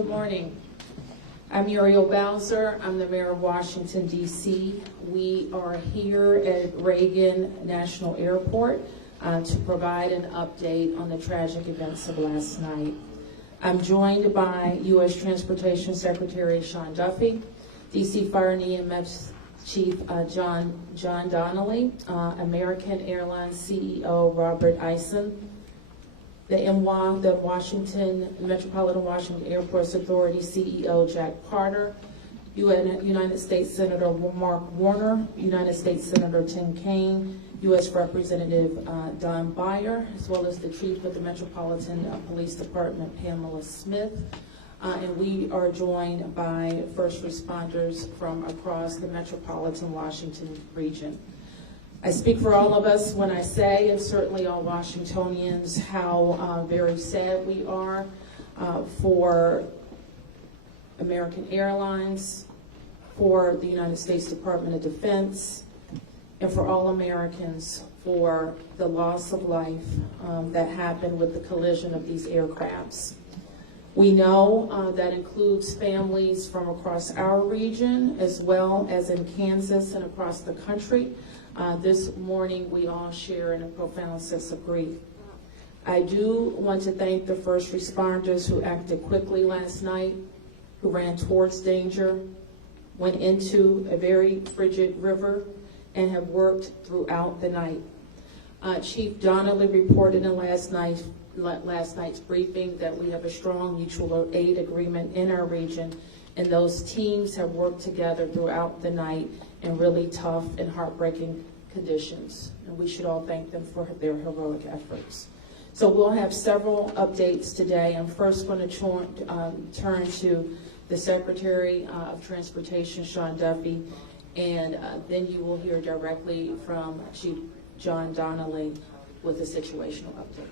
Good morning. I'm Muriel Bowser. I'm the mayor of Washington, D.C. We are here at Reagan National Airport to provide an update on the tragic events of last night. I'm joined by U.S. Transportation Secretary Sean Duffy, D.C. Fire and EMS Chief John Donnelly, American Airlines CEO Robert Eisen, the MWA, the Metropolitan Washington Airports Authority CEO Jack Carter, United States Senator Mark Warner, United States Senator Tim Kaine, U.S. Representative Don Beyer, as well as the Chief of the Metropolitan Police Department, Pamela Smith. And we are joined by first responders from across the Metropolitan Washington region. I speak for all of us when I say, and certainly all Washingtonians, how very sad we are for American Airlines, for the United States Department of Defense, and for all Americans for the loss of life that happened with the collision of these aircrafts. We know that includes families from across our region as well as in Kansas and across the country. This morning we all share in a profound sense of grief. I do want to thank the first responders who acted quickly last night, who ran towards danger, went into a very frigid river, and have worked throughout the night. Chief Donnelly reported in last night's briefing that we have a strong mutual aid agreement in our region, and those teams have worked together throughout the night in really tough and heartbreaking conditions, and we should all thank them for their heroic efforts. So we'll have several updates today. I'm first going to turn to the Secretary of Transportation, Sean Duffy, and then you will hear directly from Chief John Donnelly with a situational update.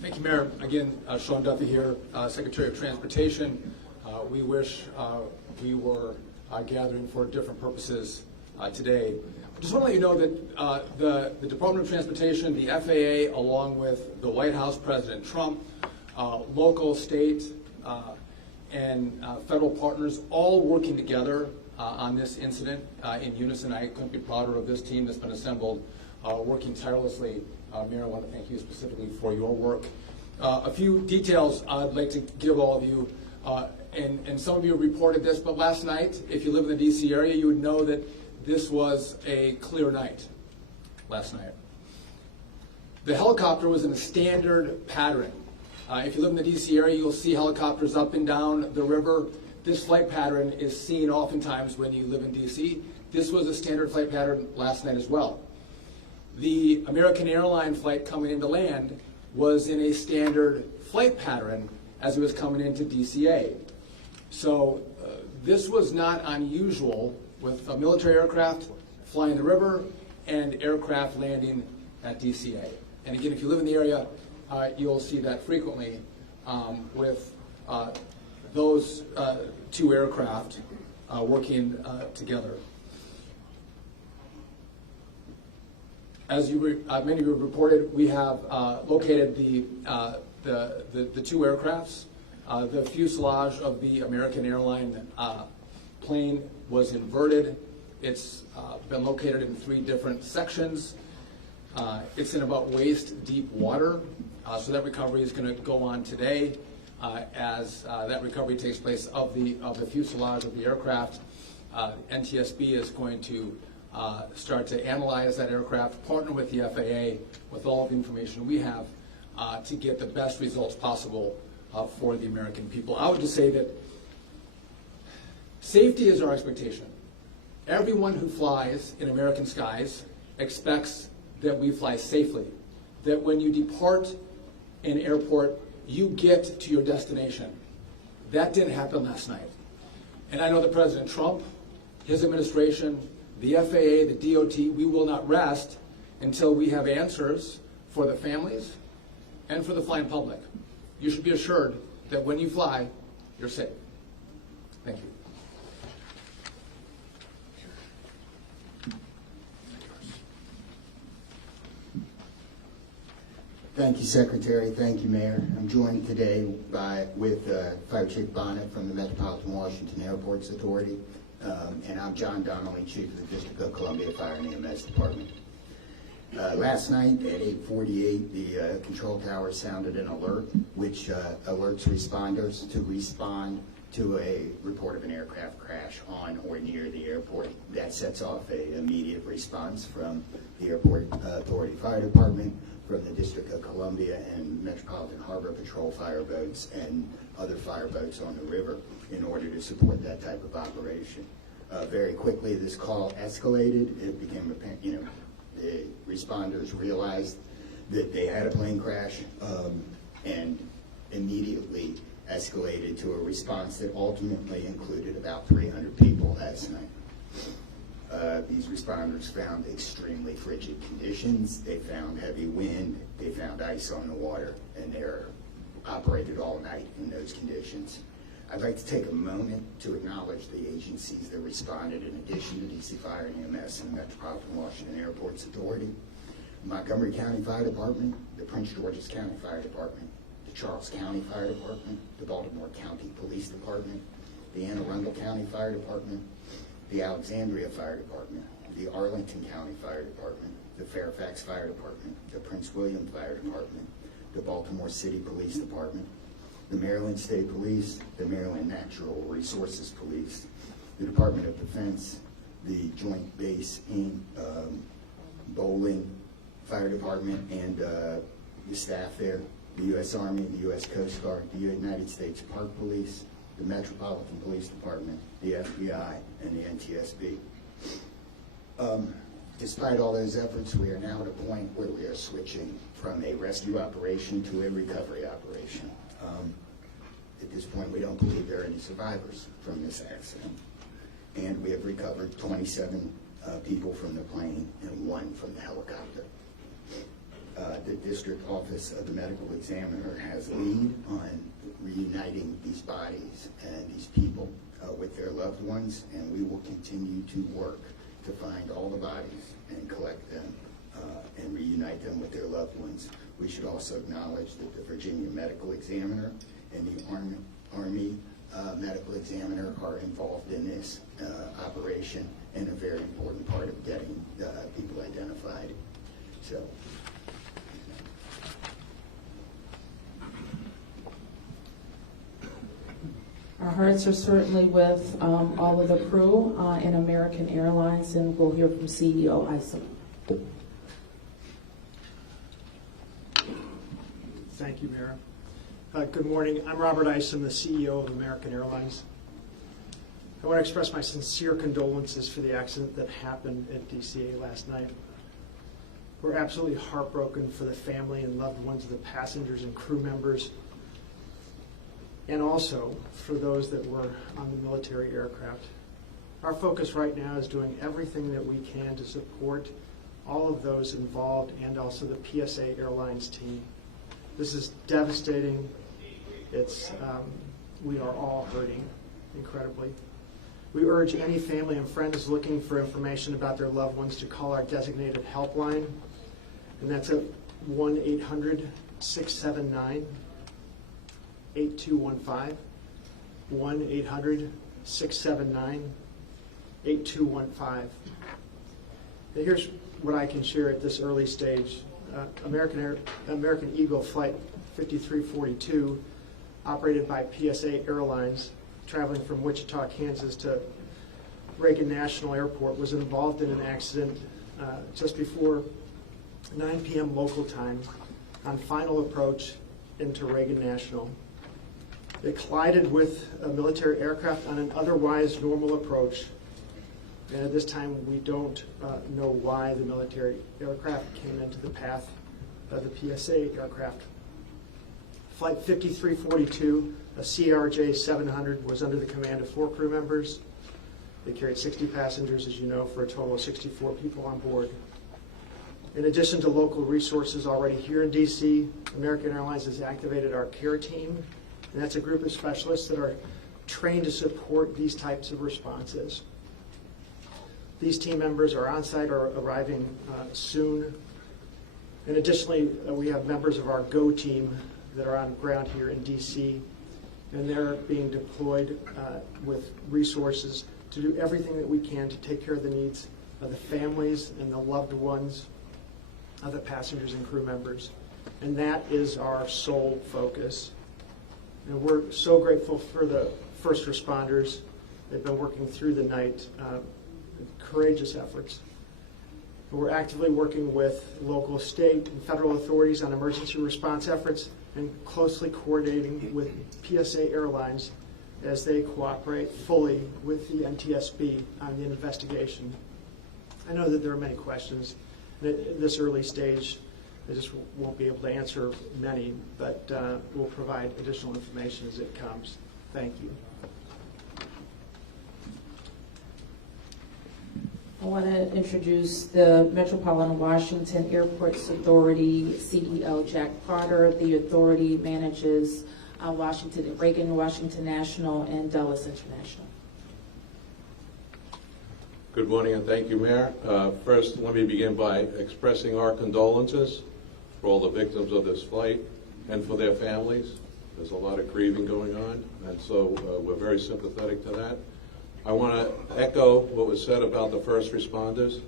Thank you, Mayor. Again, Sean Duffy here, Secretary of Transportation. We wish we were gathering for different purposes today. I just want to let you know that the Department of Transportation, the FAA, along with the White House, President Trump, local, state, and federal partners, all working together on this incident in unison. I couldn't be prouder of this team that's been assembled, working tirelessly. Mayor, I want to thank you specifically for your work. A few details I'd like to give all of you, and some of you reported this, but last night, if you live in the D.C. area, you would know that this was a clear night last night. The helicopter was in a standard pattern. If you live in the D.C. area, you'll see helicopters up and down the river. This flight pattern is seen oftentimes when you live in D.C. This was a standard flight pattern last night as well. The American airline flight coming into land was in a standard flight pattern as it was coming into DCA. So this was not unusual with a military aircraft flying the river and aircraft landing at DCA. And again, if you live in the area, you'll see that frequently with those two aircraft working together. As many of you have reported, we have located the two aircrafts. The fuselage of the American airline plane was inverted. It's been located in 3 different sections. It's in about waist-deep water, so that recovery is going to go on today. As that recovery takes place of the fuselage of the aircraft, NTSB is going to start to analyze that aircraft, partner with the FAA with all of the information we have to get the best results possible for the American people. I would just say that safety is our expectation. Everyone who flies in American skies expects that we fly safely, that when you depart an airport, you get to your destination. That didn't happen last night. And I know that President Trump, his administration, the FAA, the DOT, we will not rest until we have answers for the families and for the flying public. You should be assured that when you fly, you're safe. Thank you. Thank you, Secretary. Thank you, Mayor. I'm joined today with Fire Chief Bonnet from the Metropolitan Washington Airports Authority, and I'm John Donnelly, Chief of the District of Columbia Fire and EMS Department. Last night at 8:48, the control tower sounded an alert, which alerts responders to respond to a report of an aircraft crash on or near the airport. That sets off an immediate response from the Airport Authority Fire Department, from the District of Columbia and Metropolitan Harbor Patrol fire boats and other fire boats on the river in order to support that type of operation. Very quickly, this call escalated. It became apparent, the responders realized that they had a plane crash and immediately escalated to a response that ultimately included about 300 people last night. These responders found extremely frigid conditions. They found heavy wind. They found ice on the water, and they're operated all night in those conditions. I'd like to take a moment to acknowledge the agencies that responded in addition to DC Fire and EMS and the Metropolitan Washington Airports Authority. Montgomery County Fire Department, the Prince George's County Fire Department, the Charles County Fire Department, the Baltimore County Police Department, the Anne Arundel County Fire Department, the Alexandria Fire Department, the Arlington County Fire Department, the Fairfax Fire Department, the Prince William Fire Department, the Baltimore City Police Department, the Maryland State Police, the Maryland Natural Resources Police, the Department of Defense, the Joint Base in Bowling Fire Department and the staff there, the U.S. Army, the U.S. Coast Guard, the United States Park Police, the Metropolitan Police Department, the FBI, and the NTSB. Despite all those efforts, we are now at a point where we are switching from a rescue operation to a recovery operation. At this point, we don't believe there are any survivors from this accident. And we have recovered 27 people from the plane and 1 from the helicopter. The District Office of the Medical Examiner has lead on reuniting these bodies and these people with their loved ones, and we will continue to work to find all the bodies and collect them and reunite them with their loved ones. We should also acknowledge that the Virginia Medical Examiner and the Army Medical Examiner are involved in this operation and a very important part of getting people identified. So. Our hearts are certainly with all of the crew in American Airlines, and we'll hear from CEO Isom. Thank you, Mayor. Good morning. I'm Robert Isom, the CEO of American Airlines. I want to express my sincere condolences for the accident that happened at DCA last night. We're absolutely heartbroken for the family and loved ones of the passengers and crew members, and also for those that were on the military aircraft. Our focus right now is doing everything that we can to support all of those involved and also the PSA Airlines team. This is devastating. We are all hurting incredibly. We urge any family and friends looking for information about their loved ones to call our designated helpline, and that's at 1-800-679-8215, 1-800-679-8215. Now here's what I can share at this early stage. American Eagle Flight 5342, operated by PSA Airlines, traveling from Wichita, Kansas to Reagan National Airport, was involved in an accident just before 9 p.m. local time on final approach into Reagan National. They collided with a military aircraft on an otherwise normal approach, and at this time we don't know why the military aircraft came into the path of the PSA aircraft. Flight 5342, a CRJ-700, was under the command of 4 crew members. They carried 60 passengers, as you know, for a total of 64 people on board. In addition to local resources already here in DC, American Airlines has activated our care team, and that's a group of specialists that are trained to support these types of responses. These team members are on site or arriving soon. And additionally, we have members of our GO team that are on ground here in DC, and they're being deployed with resources to do everything that we can to take care of the needs of the families and the loved ones of the passengers and crew members. And that is our sole focus. And we're so grateful for the first responders. They've been working through the night, courageous efforts. We're actively working with local, state, and federal authorities on emergency response efforts and closely coordinating with PSA Airlines as they cooperate fully with the NTSB on the investigation. I know that there are many questions. At this early stage, I just won't be able to answer many, but we'll provide additional information as it comes. Thank you. I want to introduce the Metropolitan Washington Airports Authority CEO, Jack Potter. The authority manages Reagan, Washington National, and Dulles International. Good morning and thank you, Mayor. First, let me begin by expressing our condolences for all the victims of this flight and for their families. There's a lot of grieving going on, and so we're very sympathetic to that. I want to echo what was said about the first responders.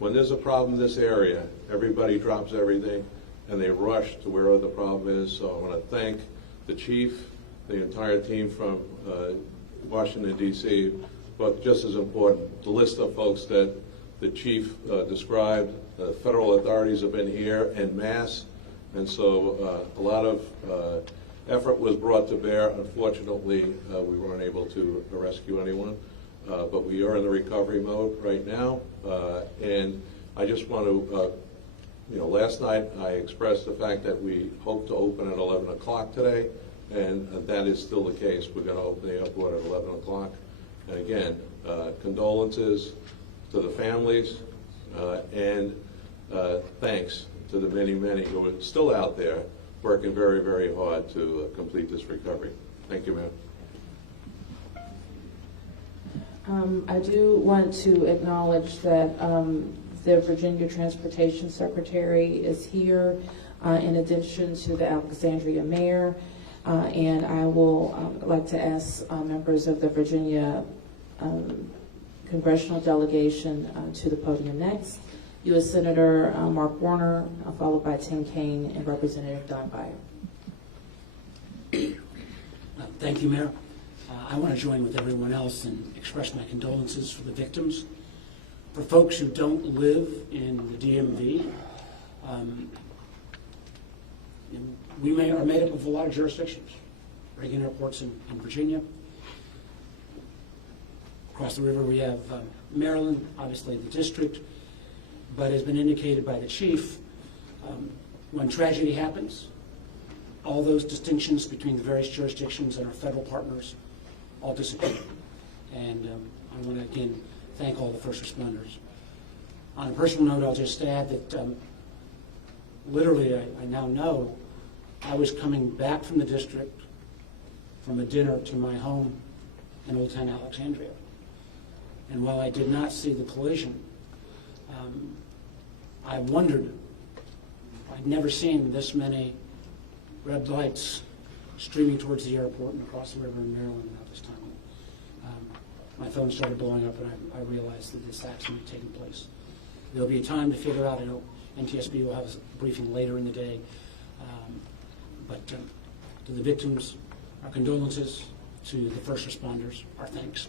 When there's a problem in this area, everybody drops everything and they rush to wherever the problem is. So I want to thank the chief, the entire team from Washington, D.C., but just as important, the list of folks that the chief described. The federal authorities have been here en masse, and so a lot of effort was brought to bear. Unfortunately, we weren't able to rescue anyone, but we are in the recovery mode right now. And I just want to, last night I expressed the fact that we hope to open at 11 o'clock today, and that is still the case. We're going to open the airport at 11 o'clock. And again, condolences to the families, and thanks to the many, many who are still out there working very, very hard to complete this recovery. Thank you, ma'am. I do want to acknowledge that the Virginia Transportation Secretary is here, in addition to the Alexandria Mayor, and I will like to ask members of the Virginia congressional delegation to the podium next. U.S. Senator Mark Warner, followed by Tim Kaine and Representative Don Beyer. Thank you, Mayor. I want to join with everyone else and express my condolences for the victims. For folks who don't live in the DMV, we are made up of a lot of jurisdictions. Reagan Airport's in Virginia. Across the river we have Maryland, obviously the district, but as been indicated by the chief, when tragedy happens, all those distinctions between the various jurisdictions and our federal partners all disappear. And I want to again thank all the first responders. On a personal note, I'll just add that literally I now know I was coming back from the district from a dinner to my home in Old Town Alexandria. And while I did not see the collision, I wondered, I'd never seen this many red lights streaming towards the airport and across the river in Maryland at this time. My phone started blowing up and I realized that this accident had taken place. There'll be a time to figure out, I know NTSB will have a briefing later in the day, but to the victims, our condolences. To the first responders, our thanks.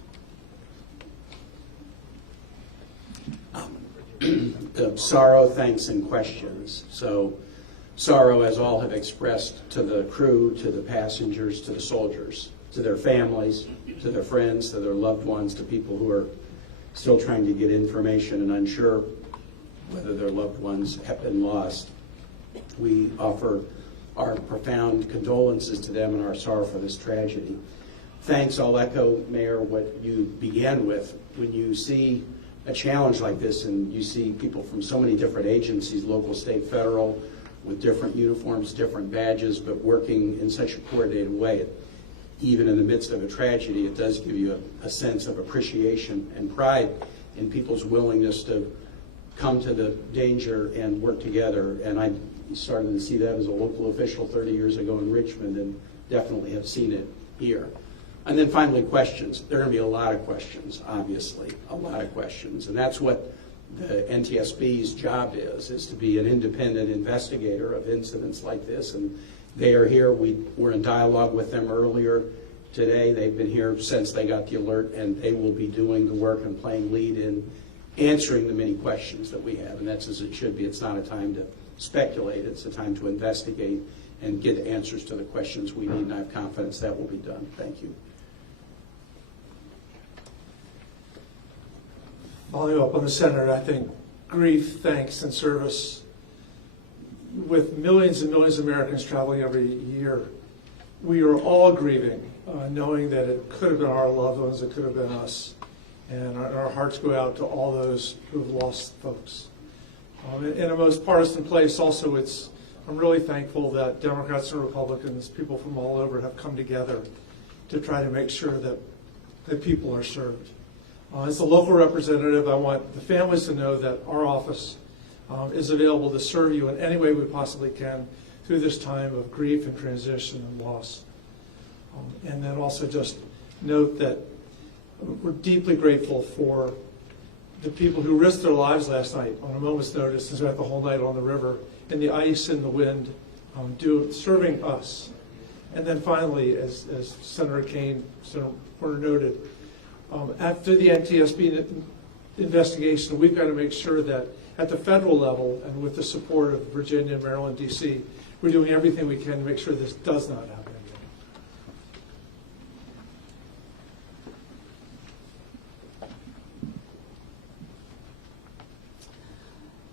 Sorrow, thanks, and questions. So sorrow, as all have expressed, to the crew, to the passengers, to the soldiers, to their families, to their friends, to their loved ones, to people who are still trying to get information and unsure whether their loved ones have been lost. We offer our profound condolences to them and our sorrow for this tragedy. Thanks, I'll echo, Mayor, what you began with. When you see a challenge like this and you see people from so many different agencies, local, state, federal, with different uniforms, different badges, but working in such a coordinated way, even in the midst of a tragedy, it does give you a sense of appreciation and pride in people's willingness to come to the danger and work together. And I started to see that as a local official 30 years ago in Richmond, and definitely have seen it here. And then finally, questions. There are going to be a lot of questions, obviously, a lot of questions. And that's what the NTSB's job is to be an independent investigator of incidents like this. And they are here. We were in dialogue with them earlier today. They've been here since they got the alert, and they will be doing the work and playing lead in answering the many questions that we have. And that's as it should be. It's not a time to speculate. It's a time to investigate and get answers to the questions we need, and I have confidence that will be done. Thank you. Following up on the Senator, I think grief, thanks, and service, with millions and millions of Americans traveling every year, we are all grieving, knowing that it could have been our loved ones, it could have been us. And our hearts go out to all those who have lost folks. In a most partisan place also, I'm really thankful that Democrats and Republicans, people from all over, have come together to try to make sure that people are served. As a local representative, I want the families to know that our office is available to serve you in any way we possibly can through this time of grief and transition and loss. And then also just note that we're deeply grateful for the people who risked their lives last night on a moment's notice and spent the whole night on the river in the ice and the wind, serving us. And then finally, as Senator Kane, Senator Porter noted, after the NTSB investigation, we've got to make sure that at the federal level and with the support of Virginia, Maryland, D.C., we're doing everything we can to make sure this does not happen again.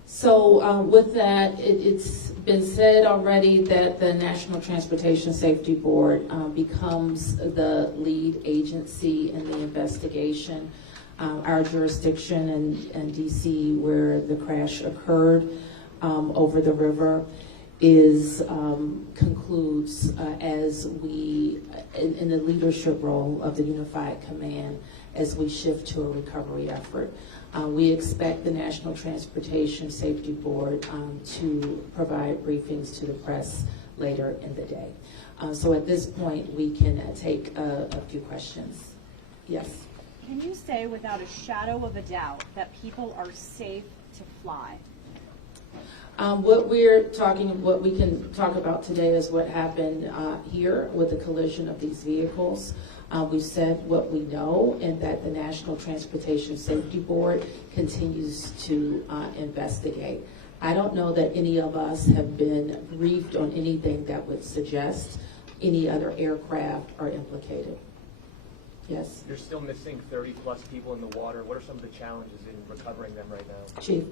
So with that, it's been said already that the National Transportation Safety Board becomes the lead agency in the investigation. Our jurisdiction in D.C., where the crash occurred over the river, concludes as we, in the leadership role of the Unified Command, as we shift to a recovery effort. We expect the National Transportation Safety Board to provide briefings to the press later in the day. So at this point, we can take a few questions. Yes? Can you say without a shadow of a doubt that people are safe to fly? What we can talk about today is what happened here with the collision of these vehicles. We've said what we know, and that the National Transportation Safety Board continues to investigate. I don't know that any of us have been briefed on anything that would suggest any other aircraft are implicated. Yes? You're still missing 30-plus people in the water. What are some of the challenges in recovering them right now? Chief?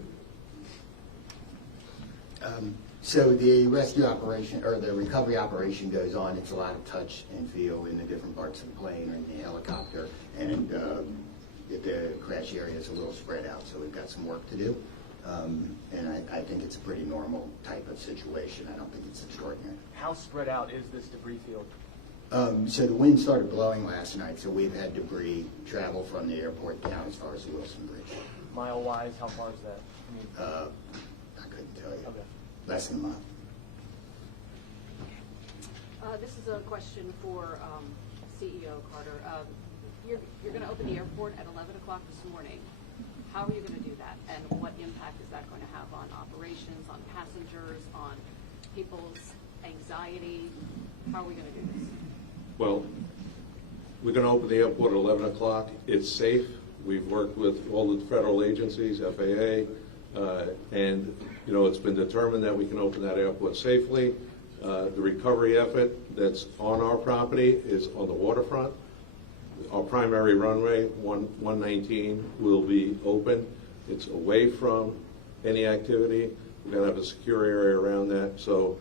So the rescue operation, or the recovery operation, goes on. It's a lot of touch and feel in the different parts of the plane or in the helicopter, and the crash area is a little spread out, so we've got some work to do. And I think it's a pretty normal type of situation. I don't think it's extraordinary. How spread out is this debris field? So the wind started blowing last night, so we've had debris travel from the airport down as far as the Wilson Bridge. Mile-wise, how far is that? I couldn't tell you. Okay. Less than a mile. This is a question for CEO Carter. You're going to open the airport at 11 o'clock this morning. How are you going to do that? And what impact is that going to have on operations, on passengers, on people's anxiety? How are we going to do this? Well, we're going to open the airport at 11 o'clock. It's safe. We've worked with all the federal agencies, FAA, and it's been determined that we can open that airport safely. The recovery effort that's on our property is on the waterfront. Our primary runway, 119, will be open. It's away from any activity. We're going to have a secure area around that, so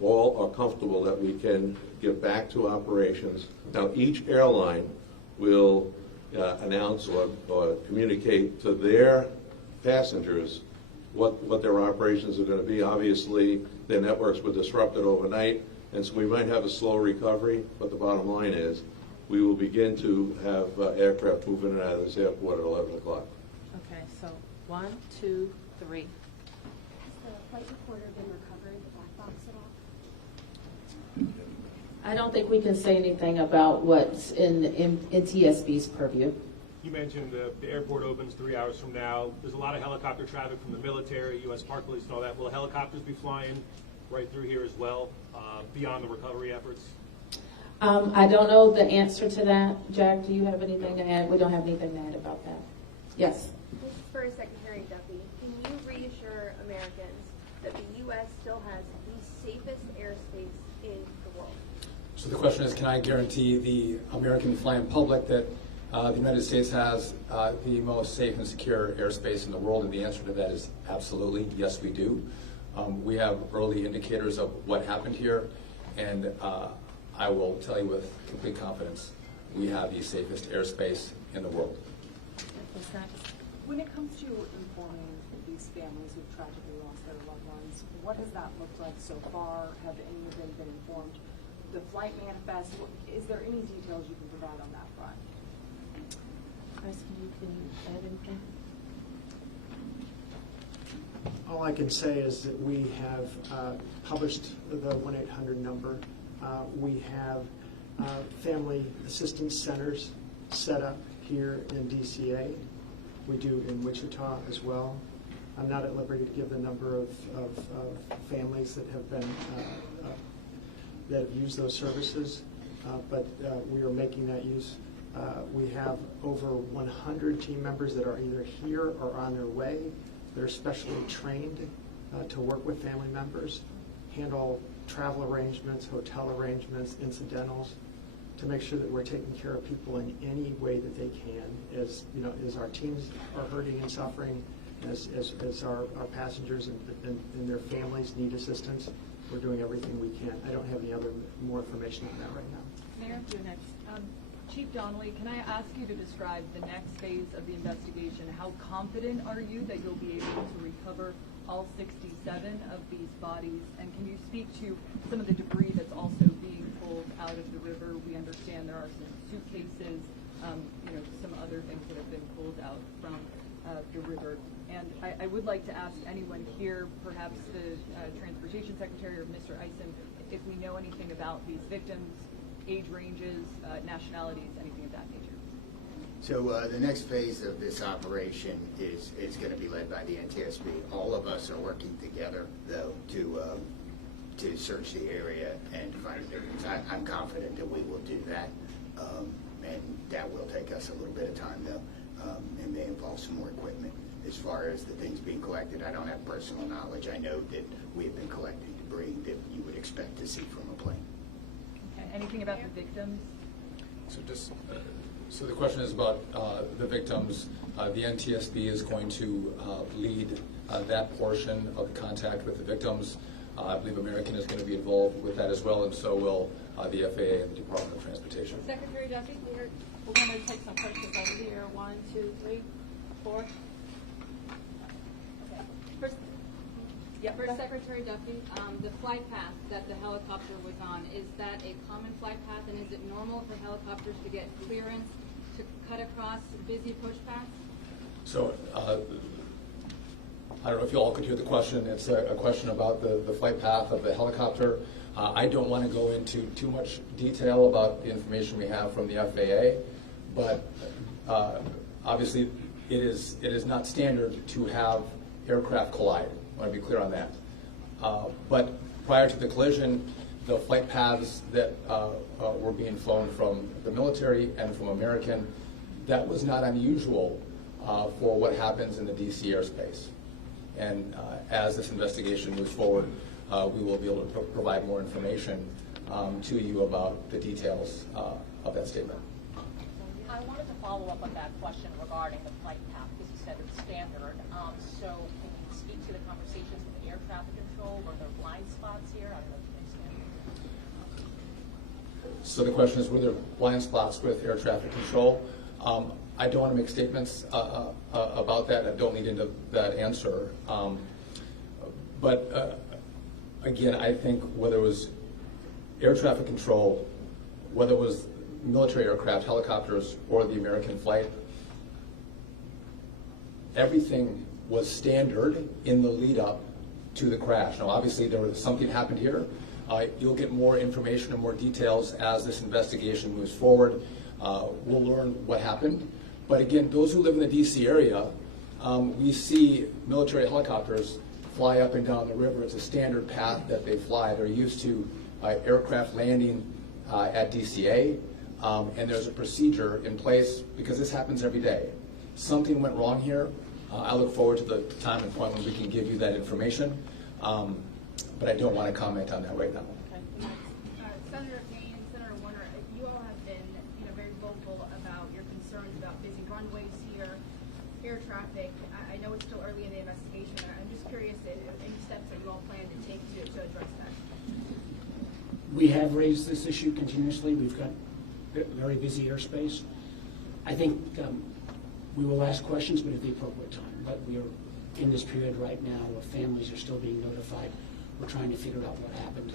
all are comfortable that we can get back to operations. Now, each airline will announce or communicate to their passengers what their operations are going to be. Obviously, their networks were disrupted overnight, and so we might have a slow recovery, but the bottom line is we will begin to have aircraft move in and out of this airport at 11 o'clock. Okay, so 1, 2, 3. Has the flight recorder been recovered, the black box at all? I don't think we can say anything about what's in TSB's purview. You mentioned the airport opens 3 hours from now. There's a lot of helicopter traffic from the military, U.S. Park Police and all that. Will helicopters be flying right through here as well, beyond the recovery efforts? I don't know the answer to that. Jack, do you have anything to add? We don't have anything to add about that. Yes. This is for Secretary Duffy. Can you reassure Americans that the U.S. still has the safest airspace in the world? So the question is, can I guarantee the American flying public that the United States has the most safe and secure airspace in the world? And the answer to that is absolutely, yes, we do. We have early indicators of what happened here, and I will tell you with complete confidence, we have the safest airspace in the world. When it comes to informing these families who've tragically lost their loved ones, what has that looked like so far? Have any of them been informed? The flight manifest, is there any details you can provide on that front? Chris, can you add anything? All I can say is that we have published the 1-800 number. We have family assistance centers set up here in DCA. We do in Wichita as well. I'm not at liberty to give the number of families that have been that have used those services, but we are making that use. We have over 100 team members that are either here or on their way. They're specially trained to work with family members, handle travel arrangements, hotel arrangements, incidentals, to make sure that we're taking care of people in any way that they can. As you know, as our teams are hurting and suffering, as our passengers and their families need assistance, we're doing everything we can. I don't have any more information on that right now. Mayor, you're next. Chief Donnelly, can I ask you to describe the next phase of the investigation? How confident are you that you'll be able to recover all 67 of these bodies? And can you speak to some of the debris that's also being pulled out of the river? We understand there are some suitcases, some other things that have been pulled out from the river. And I would like to ask anyone here, perhaps the Transportation Secretary or Mr. Eisen, if we know anything about these victims, age ranges, nationalities, anything of that nature. So the next phase of this operation is going to be led by the NTSB. All of us are working together, though, to search the area and find victims. I'm confident that we will do that, and that will take us a little bit of time, though, and may involve some more equipment. As far as the things being collected, I don't have personal knowledge. I know that we have been collecting debris that you would expect to see from a plane. Okay. Anything about the victims? So the question is about the victims. The NTSB is going to lead that portion of the contact with the victims. I believe American is going to be involved with that as well, and so will the FAA and the Department of Transportation. Secretary Duffy, we're going to take some questions over here. 1, 2, 3, 4. Okay. First, Secretary Duffy, the flight path that the helicopter was on, is that a common flight path, and is it normal for helicopters to get clearance to cut across busy push paths? So I don't know if you all could hear the question. It's a question about the flight path of the helicopter. I don't want to go into too much detail about the information we have from the FAA, but obviously it is not standard to have aircraft collide. I want to be clear on that. But prior to the collision, the flight paths that were being flown from the military and from American, that was not unusual for what happens in the DC airspace. And as this investigation moves forward, we will be able to provide more information to you about the details of that statement. I wanted to follow up on that question regarding the flight path, because you said it's standard. So can you speak to the conversations with air traffic control? Were there blind spots here? I don't know if you understand. So the question is, were there blind spots with air traffic control? I don't want to make statements about that. I don't lead into that answer. But again, I think whether it was air traffic control, whether it was military aircraft, helicopters, or the American flight, everything was standard in the lead up to the crash. Now, obviously, there was something happened here. You'll get more information and more details as this investigation moves forward. We'll learn what happened. But again, those who live in the DC area, we see military helicopters fly up and down the river. It's a standard path that they fly. They're used to aircraft landing at DCA, and there's a procedure in place because this happens every day. Something went wrong here. I look forward to the time and point when we can give you that information, but I don't want to comment on that right now. Senator Payne and Senator Warner, you all have been, very vocal about your concerns about busy runways here, air traffic. I know it's still early in the investigation. I'm just curious if any steps that you all plan to take to address that. We have raised this issue continuously. We've got very busy airspace. I think we will ask questions, but at the appropriate time. But we are in this period right now where families are still being notified. We're trying to figure out what happened.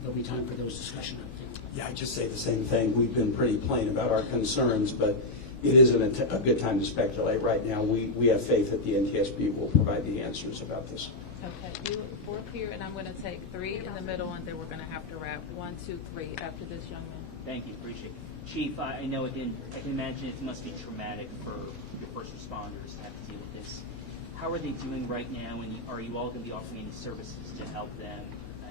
There'll be time for those discussions, I think. Yeah, I just say the same thing. We've been pretty plain about our concerns, but it isn't a good time to speculate right now. We have faith that the NTSB will provide the answers about this. Okay, you fourth here, and I'm going to take 3 in the middle, and then we're going to have to wrap 1, 2, 3 after this young man. Thank you, appreciate it. Chief, I know I can imagine it must be traumatic for your first responders to have to deal with this. How are they doing right now, and are you all going to be offering any services to help them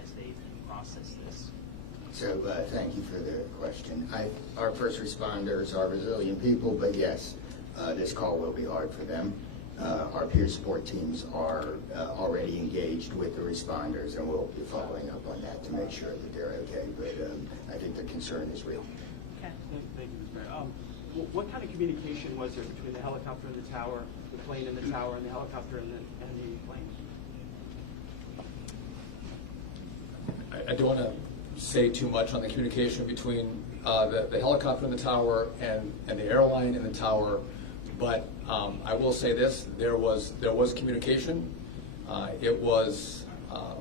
as they process this? So thank you for the question. Our first responders are resilient people, but yes, this call will be hard for them. Our peer support teams are already engaged with the responders, and we'll be following up on that to make sure that they're okay. But I think the concern is real. Okay. Thank you, Mr. Mayor. What kind of communication was there between the helicopter and the tower, the plane and the tower, and the helicopter and the plane? I don't want to say too much on the communication between the helicopter and the tower and the airline and the tower, but I will say this: there was communication. It was I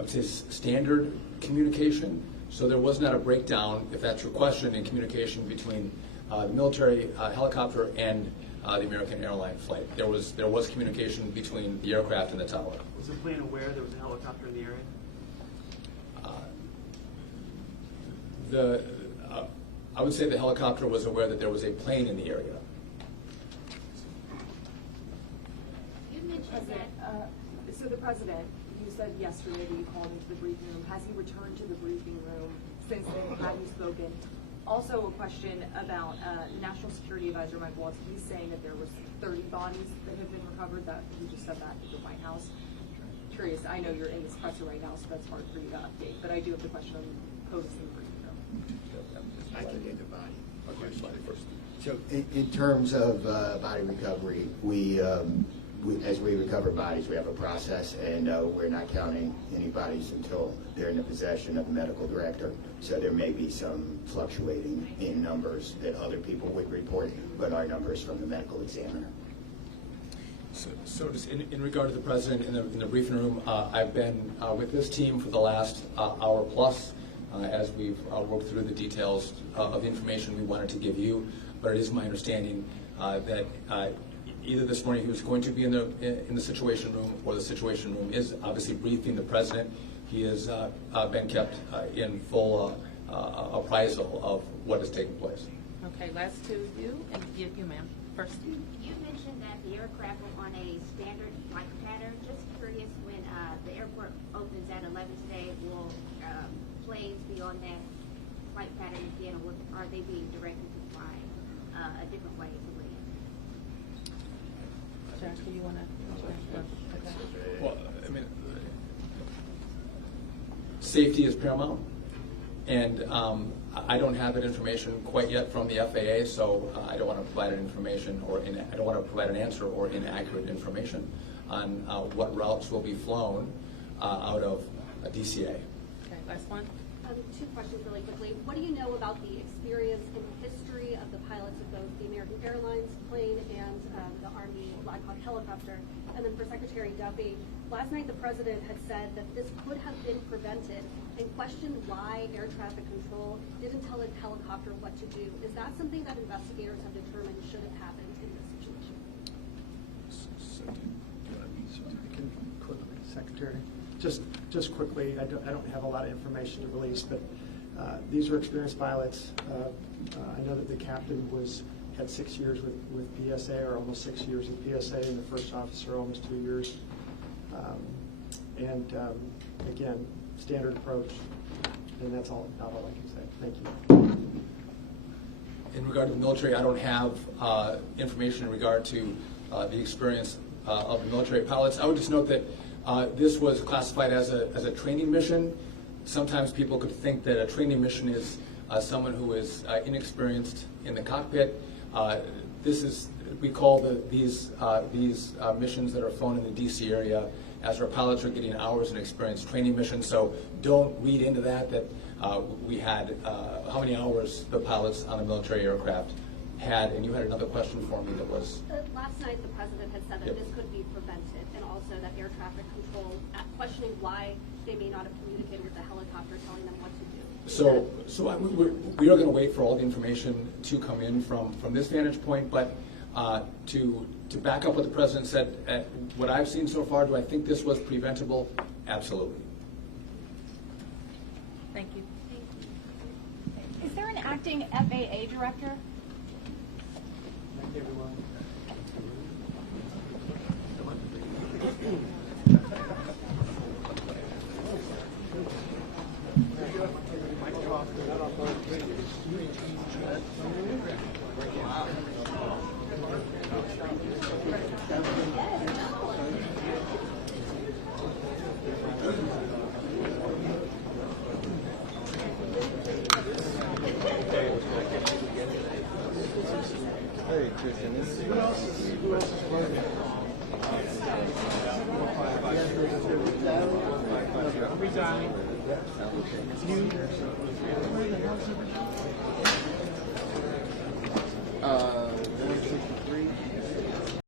would say standard communication. So there was not a breakdown, if that's your question, in communication between the military helicopter and the American airline flight. There was communication between the aircraft and the tower. Was the plane aware there was a helicopter in the area? I would say the helicopter was aware that there was a plane in the area. You mentioned that. So the president, you said yesterday that you called into the briefing room. Has he returned to the briefing room since then? Have you spoken? Also a question about National Security Advisor Mike Waltz. He's saying that there was 30 bodies that have been recovered. That you just said that at the White House. Curious, I know you're in this presser right now, so that's hard for you to update. But I do have the question posed in the briefing room. I can get the body. Okay, first. So in terms of body recovery, we as we recover bodies, we have a process, and we're not counting any bodies until they're in the possession of the medical director. So there may be some fluctuating in numbers that other people would report, but our numbers from the medical examiner. So just in regard to the president in the briefing room, I've been with this team for the last hour plus as we've worked through the details of the information we wanted to give you. But it is my understanding that either this morning he was going to be in the Situation Room, or the Situation Room is obviously briefing the president. He has been kept in full appraisal of what is taking place. Okay, last two, you, and you, ma'am, first. You mentioned that the aircraft were on a standard flight pattern. Just curious, when the airport opens at 11 today, will planes be on that flight pattern again, or are they being directed to fly a different way to land? Jack, do you want to? Well, I mean, safety is paramount, and I don't have that information quite yet from the FAA, so I don't want to provide an information I don't want to provide an answer or inaccurate information on what routes will be flown out of DCA. Okay, last one. Two questions really quickly. What do you know about the experience and history of the pilots of both the American Airlines plane and the Army Blackhawk helicopter? And then for Secretary Duffy, last night the president had said that this could have been prevented and questioned why air traffic control didn't tell a helicopter what to do. Is that something that investigators have determined should have happened in this situation? Secretary, just quickly, I don't have a lot of information to release, but these are experienced pilots. I know that the captain had 6 years with PSA, or almost 6 years with PSA, and the first officer almost 2 years. Again, standard approach, and that's all I can say. Thank you. In regard to the military, I don't have information in regard to the experience of the military pilots. I would just note that this was classified as a training mission. Sometimes people could think that a training mission is someone who is inexperienced in the cockpit. We call these missions that are flown in the DC area as our pilots are getting hours in experience training missions. So don't read into that we had how many hours the pilots on a military aircraft had. And you had another question for me that was? Last night the president had said that this could be prevented, and also that air traffic control, questioning why they may not have communicated with the helicopter telling them what to do. So we are going to wait for all the information to come in from this vantage point, but to back up what the president said, what I've seen so far, do I think this was preventable? Absolutely. Thank you. Is there an acting FAA director? Thank you, everyone. Hey, Christian, who else is working? Are we dying? You? Where the hell's everybody?